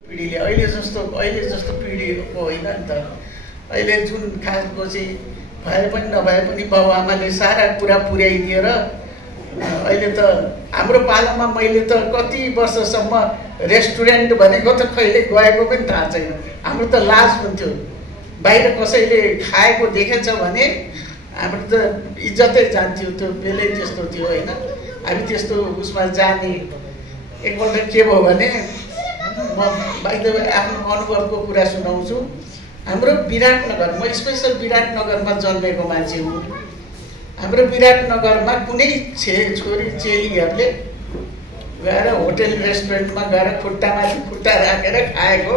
पिँढीले अहिले जस्तो पिँढीको होइन नि त। अहिले जुन खालको चाहिँ भए पनि नभए पनि बाबुआमाले सारा कुरा पुर्याइदिएर अहिले त हाम्रो पालामा मैले त कति वर्षसम्म रेस्टुरेन्ट भनेको त कहिले गएको पनि थाहा छैन। हाम्रो त लाज हुन्थ्यो, बाहिर कसैले खाएको देखेछ भने हाम्रो त इज्जतै जान्थ्यो। त्यो बेलै त्यस्तो थियो होइन। हामी त्यस्तो उसमा जाने एकपल्ट के भयो भने म बाहिर आफ्नो अनुभवको कुरा सुनाउँछु। हाम्रो विराटनगर, म स्पेसल विराटनगरमा जन्मेको मान्छे हुँ। हाम्रो विराटनगरमा कुनै छोरी चेलीहरूले गएर होटल रेस्टुरेन्टमा गएर खुट्टामाथि खुट्टा राखेर खाएको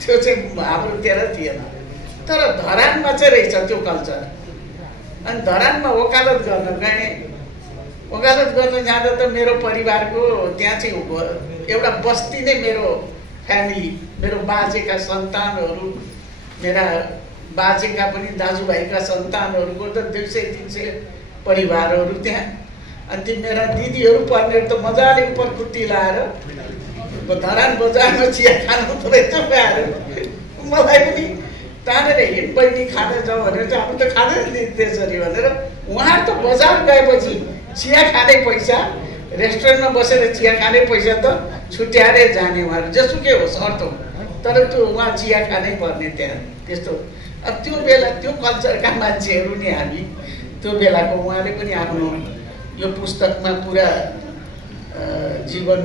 त्यो चाहिँ हाम्रोतिर थिएन। तर धरानमा चाहिँ रहेछ त्यो कल्चर। अनि धरानमा वकालत गर्न गएँ। वकालत गर्न जाँदा त मेरो परिवारको त्यहाँ चाहिँ एउटा बस्ती नै मेरो फ्यामिली, मेरो बाजेका सन्तानहरू, मेरा बाजेका पनि दाजुभाइका सन्तानहरूको त 200-300 परिवारहरू त्यहाँ। अनि मेरा दिदीहरू पढ्ने त मजाले उपर खुट्टी लाएर धरान बजारमा चिया खानु रहेछ पाएर मलाई पनि तानेर हिँड बहिनी खान जाउँ भनेर चाहिँ हामी त खाँदैन त्यसरी भनेर। उहाँ त बजार गएपछि चिया खाने पैसा, रेस्टुरेन्टमा बसेर चिया खाने पैसा त छुट्याएरै जाने उहाँहरू, जसुकै होस् अर्थ हो, तर त्यो उहाँ चिया खानै पर्ने त्यहाँ त्यस्तो। अब त्यो बेला त्यो कल्चरका मान्छेहरू नि हामी त्यो बेलाको। उहाँले पनि आफ्नो यो पुस्तकमा पुरा जीवन